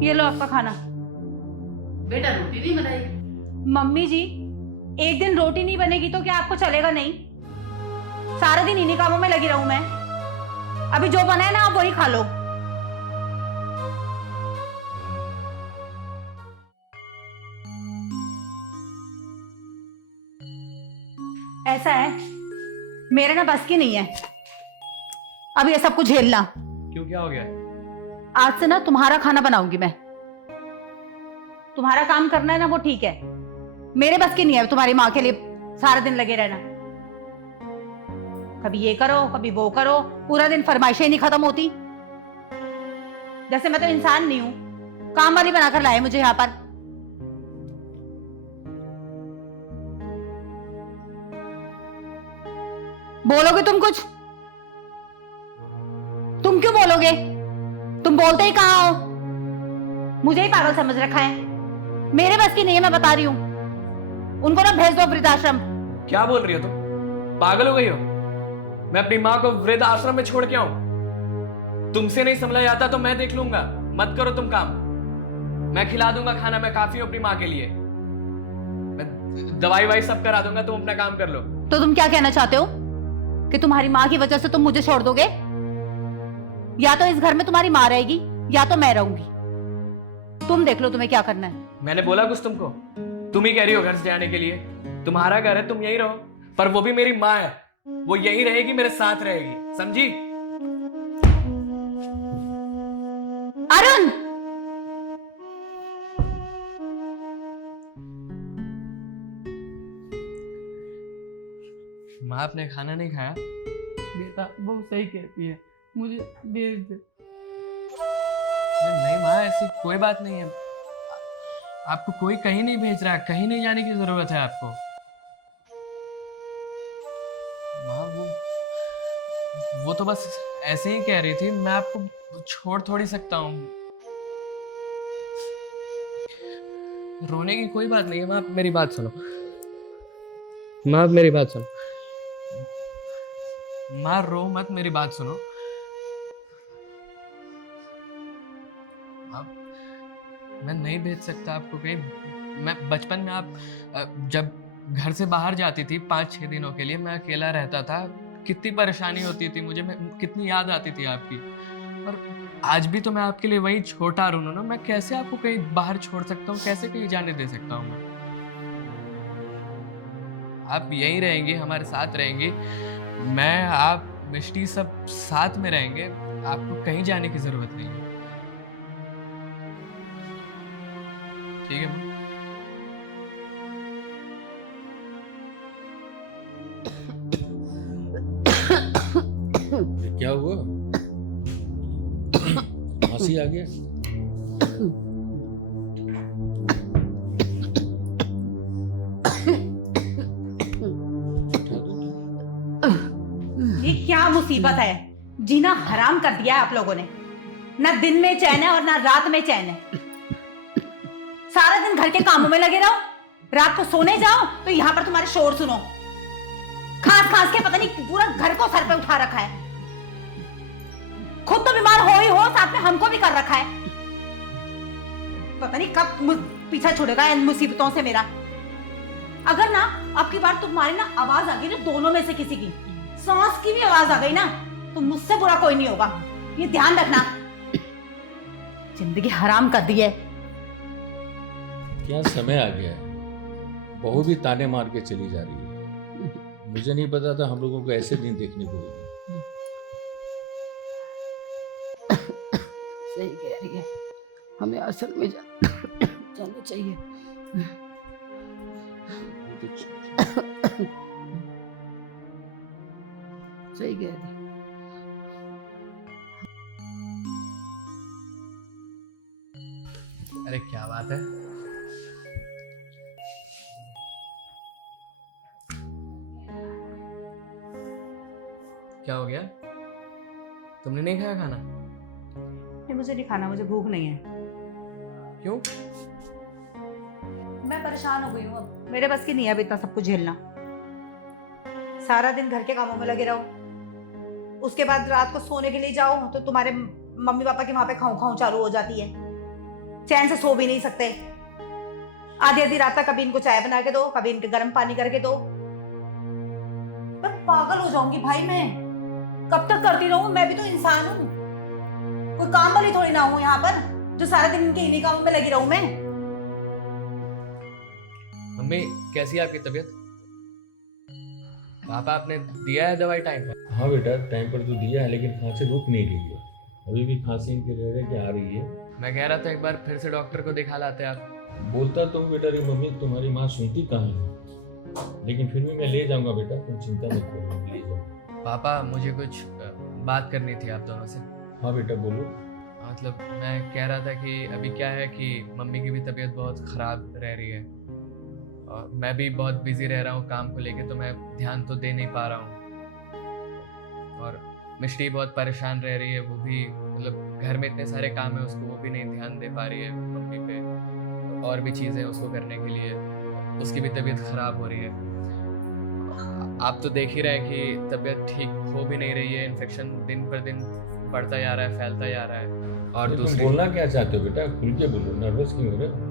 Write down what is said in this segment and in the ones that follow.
ये लो आपका खाना। बेटा रोटी नहीं बनाई? मम्मी जी, एक दिन रोटी नहीं बनेगी तो क्या आपको चलेगा नहीं? सारा दिन इन्हीं कामों में लगी रहूं मैं? अभी जो बना है ना आप वही खा लो। ऐसा है, मेरे ना बस की नहीं है अब ये सब कुछ झेलना। क्यों, क्या हो गया? आज से ना तुम्हारा खाना बनाऊंगी मैं। तुम्हारा काम करना है ना वो ठीक है, मेरे बस की नहीं है तुम्हारी माँ के लिए सारा दिन लगे रहना। कभी ये करो कभी वो करो, पूरा दिन फरमाइशें ही नहीं खत्म होती। जैसे मैं तो इंसान नहीं हूं, काम वाली बनाकर लाए मुझे यहां पर। बोलोगे तुम कुछ? तुम क्यों बोलोगे? तुम बोलते ही कहां हो? मुझे ही पागल समझ रखा है। मेरे बस की नहीं है, मैं बता रही हूं। उनको ना भेज दो वृद्धाश्रम। क्या बोल रही हो तुम? पागल हो गई हो? मैं अपनी माँ को वृद्ध आश्रम में छोड़ के आऊं? तुमसे नहीं संभला जाता तो मैं देख लूंगा, मत करो तुम काम। मैं खिला दूंगा खाना, मैं काफी हूं अपनी माँ के लिए। मैं दवाई वाई सब करा दूंगा, तुम अपना काम कर लो। तो तुम क्या कहना चाहते हो कि तुम्हारी माँ की वजह से तुम मुझे छोड़ दोगे? या तो इस घर में तुम्हारी माँ रहेगी या तो मैं रहूंगी। तुम देख लो तुम्हें क्या करना है। मैंने बोला कुछ तुमको? तुम ही कह रही हो घर से जाने के लिए। तुम्हारा घर है, तुम यही रहो, पर वो भी मेरी माँ है, वो यही रहेगी, मेरे साथ रहेगी, समझी? अरुण! माँ आपने खाना नहीं खाया? बेटा बहुत सही कहती है, मुझे भेज दे। नहीं माँ, ऐसी कोई बात नहीं है। आपको कोई कहीं नहीं भेज रहा है, कहीं नहीं जाने की जरूरत है आपको। माँ वो तो बस ऐसे ही कह रही थी, मैं आपको छोड़ थोड़ी सकता हूँ। रोने की कोई बात नहीं है माँ, आप मेरी बात सुनो। माँ आप मेरी बात सुनो। माँ रो मत, मेरी बात सुनो। आप, मैं नहीं भेज सकता आपको कहीं। मैं बचपन में आप जब घर से बाहर जाती थी 5-6 दिनों के लिए, मैं अकेला रहता था, कितनी परेशानी होती थी मुझे, कितनी याद आती थी आपकी। और आज भी तो मैं आपके लिए वही छोटा अरुण हूं ना। मैं कैसे आपको कहीं बाहर छोड़ सकता हूँ, कैसे कहीं जाने दे सकता हूँ मैं? आप यहीं रहेंगे, हमारे साथ रहेंगे, मैं आप मिष्टी सब साथ में रहेंगे, आपको कहीं जाने की जरूरत नहीं है, ठीक है माँ? क्या हुआ? हंसी आ गया? ये क्या मुसीबत है? जीना हराम कर दिया है आप लोगों ने। ना दिन में चैन है और ना रात में चैन है। सारा दिन घर के कामों में लगे रहो, रात को सोने जाओ तो यहाँ पर तुम्हारे शोर सुनो। खास खास के पता नहीं पूरा घर को सर पे उठा रखा है। खुद तो बीमार हो ही हो, साथ में हमको भी कर रखा है। पता नहीं कब पीछा छुड़ेगा इन मुसीबतों से मेरा। अगर ना आपकी बार तुम्हारी ना आवाज आ गई ना, दोनों में से किसी की सांस की भी आवाज आ गई ना, तो मुझसे बुरा कोई नहीं होगा, ये ध्यान रखना। जिंदगी हराम कर दी है। क्या समय आ गया है, बहू भी ताने मार के चली जा रही है। मुझे नहीं पता था हम लोगों को ऐसे दिन देखने पड़ेंगे। सही कह रही है, हमें असल में जाना चाहिए। सही कह रही है। अरे क्या बात है? क्या हो गया? तुमने नहीं खाया खाना? नहीं, मुझे नहीं खाना, मुझे भूख नहीं है। क्यों? मैं परेशान हो गई हूँ अब, मेरे बस की नहीं है अब इतना सब कुछ झेलना। सारा दिन घर के कामों में लगे रहो, उसके बाद रात को सोने के लिए जाओ तो तुम्हारे मम्मी पापा की वहां पे खाऊं खाऊं चालू हो जाती है। चैन से सो भी नहीं सकते। आधी आधी रात तक कभी इनको चाय बना के दो, कभी इनके गर्म पानी करके दो। मैं पागल हो जाऊंगी भाई, मैं कब तक करती रहूं? मैं भी तो इंसान हूं, कोई काम वाली थोड़ी ना हूं यहाँ पर जो सारा दिन इनके इन्हीं कामों में लगी रहूं मैं। मम्मी कैसी है आपकी तबीयत? पापा आपने दिया है दवाई टाइम पर? हाँ बेटा, टाइम पर तो दिया है, लेकिन खांसी रुक नहीं रही है। अभी भी खांसी इनके रह रहे कि आ रही है। मैं कह रहा था एक बार फिर से डॉक्टर को दिखा लाते आप। बोलता तो हूँ बेटा, रे मम्मी तुम्हारी माँ सुनती कहाँ है, लेकिन फिर भी मैं ले जाऊंगा बेटा, तुम चिंता मत करो, ले जाओ। पापा मुझे कुछ बात करनी थी आप दोनों से। हाँ बेटा बोलो। मतलब मैं कह रहा था कि अभी क्या है कि मम्मी की भी तबीयत बहुत ख़राब रह रही है और मैं भी बहुत बिजी रह रहा हूँ काम को लेके, तो मैं ध्यान तो दे नहीं पा रहा हूँ। और मिष्टी बहुत परेशान रह रही है, वो भी मतलब घर में इतने सारे काम है उसको, वो भी नहीं ध्यान दे पा रही है मम्मी पे, और भी चीज़ें उसको करने के लिए, उसकी भी तबीयत ख़राब हो रही है। आप तो देख ही रहे हैं कि तबीयत ठीक हो भी नहीं रही है, इन्फेक्शन दिन पर दिन बढ़ता जा रहा है, फैलता जा रहा है। और तुम दूसरी बोलना क्या चाहते हो बेटा, खुल के बोलो, नर्वस क्यों हो रहे हो?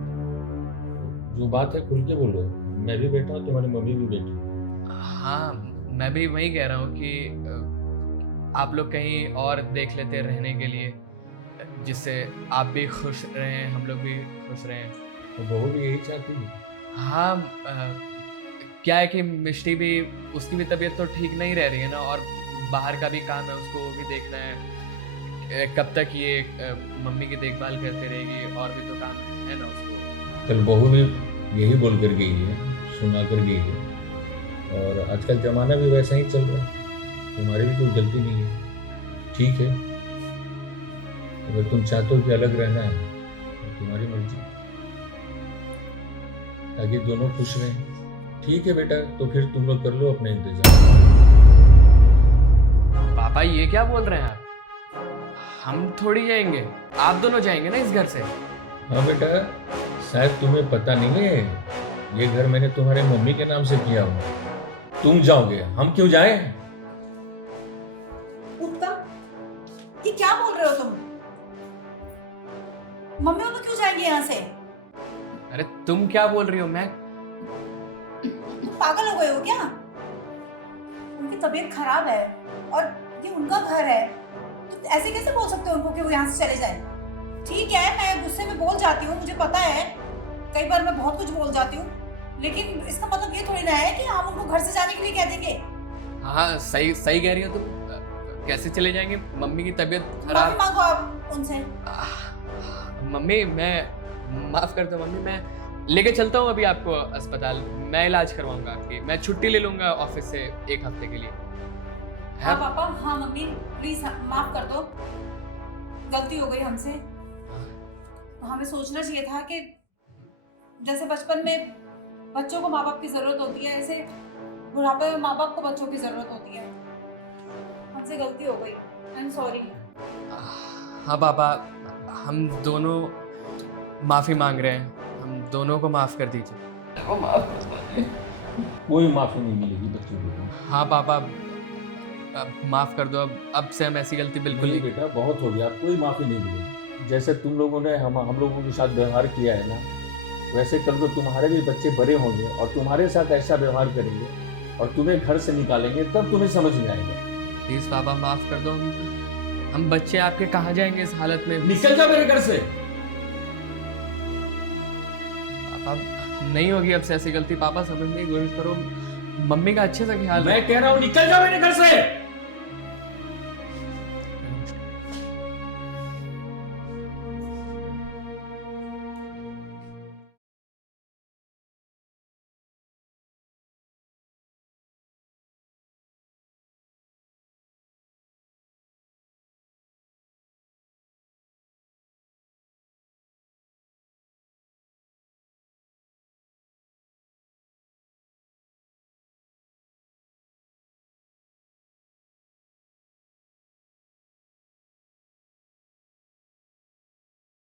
जो बात है खुल के बोलो। मैं भी बैठा हूँ, तुम्हारी मम्मी भी बैठी। हाँ मैं भी वही कह रहा हूँ कि आप लोग कहीं और देख लेते रहने के लिए, जिससे आप भी खुश रहें, हम लोग भी खुश रहें। तो बहू भी यही चाहती है। हाँ क्या है कि मिष्टी भी, उसकी भी तबीयत तो ठीक नहीं रह रही है ना, और बाहर का भी काम है उसको, वो भी देखना है। कब तक ये मम्मी की देखभाल करती रहेगी, और भी तो काम है ना उसको। कल बहू भी यही बोल कर गई है, सुना कर गई है, और आजकल ज़माना भी वैसा ही चल रहा है। तुम्हारी भी कोई गलती नहीं है, ठीक है। अगर तुम चाहते हो कि अलग रहना है तो तुम्हारी मर्जी, ताकि दोनों खुश रहें। ठीक है बेटा, तो फिर तुम लोग कर लो अपना इंतजाम। पापा ये क्या बोल रहे हैं आप? हम थोड़ी जाएंगे, आप दोनों जाएंगे ना इस घर से। हाँ बेटा, शायद तुम्हें पता नहीं है, ये घर मैंने तुम्हारे मम्मी के नाम से किया हुआ। तुम जाओगे, हम क्यों जाएं? उत्तम, ये क्या बोल रहे हो तुम? मम्मी पापा क्यों जाएंगे यहाँ से? अरे तुम क्या बोल रही हो? मैं तुम पागल हो गए हो क्या? उनकी तबीयत खराब है और ये उनका घर है, तो ऐसे कैसे बोल सकते हो उनको कि वो यहाँ से चले जाएं? ठीक है, मैं गुस्से में बोल जाती हूँ, मुझे पता है कई बार मैं बहुत कुछ बोल जाती हूँ, लेकिन इसका मतलब ये थोड़ी ना है कि हम उनको घर से जाने के लिए कह देंगे। हाँ सही सही कह रही हो तुम। कैसे चले जाएंगे? मम्मी की तबीयत माफी खराब। मांगो आप उनसे। मम्मी मैं माफ कर दो मम्मी, मैं लेके चलता हूँ अभी आपको अस्पताल, मैं इलाज करवाऊंगा आपकी, मैं छुट्टी ले लूंगा ऑफिस से 1 हफ्ते के लिए। हाँ पापा, हाँ मम्मी, प्लीज माफ कर दो, गलती हो गई हमसे। हमें सोचना चाहिए था कि जैसे बचपन में बच्चों को माँ बाप की जरूरत होती है, ऐसे बुढ़ापे में माँ बाप को बच्चों की जरूरत होती है। हमसे गलती हो गई, आई एम सॉरी। हाँ पापा, हम दोनों माफी मांग रहे हैं, हम दोनों को माफ कर दीजिए। कोई माफी नहीं मिलेगी बच्चों को। हाँ पापा, अब माफ कर दो, अब से हम ऐसी गलती बिल्कुल नहीं नहीं। बेटा, बहुत हो गया, कोई माफी नहीं मिलेगी। जैसे तुम लोगों ने हम लोगों के साथ व्यवहार किया है ना, वैसे कल को तुम्हारे भी बच्चे बड़े होंगे और तुम्हारे साथ ऐसा व्यवहार करेंगे और तुम्हें घर से निकालेंगे, तब तुम्हें समझ में आएगा। प्लीज पापा माफ कर दो, हम बच्चे आपके कहाँ जाएंगे इस हालत में? निकल जा मेरे घर से। पापा नहीं होगी अब से ऐसी गलती, पापा समझने की कोशिश करो, मम्मी का अच्छे से ख्याल मैं कह रहा हूँ निकल जा मेरे घर से।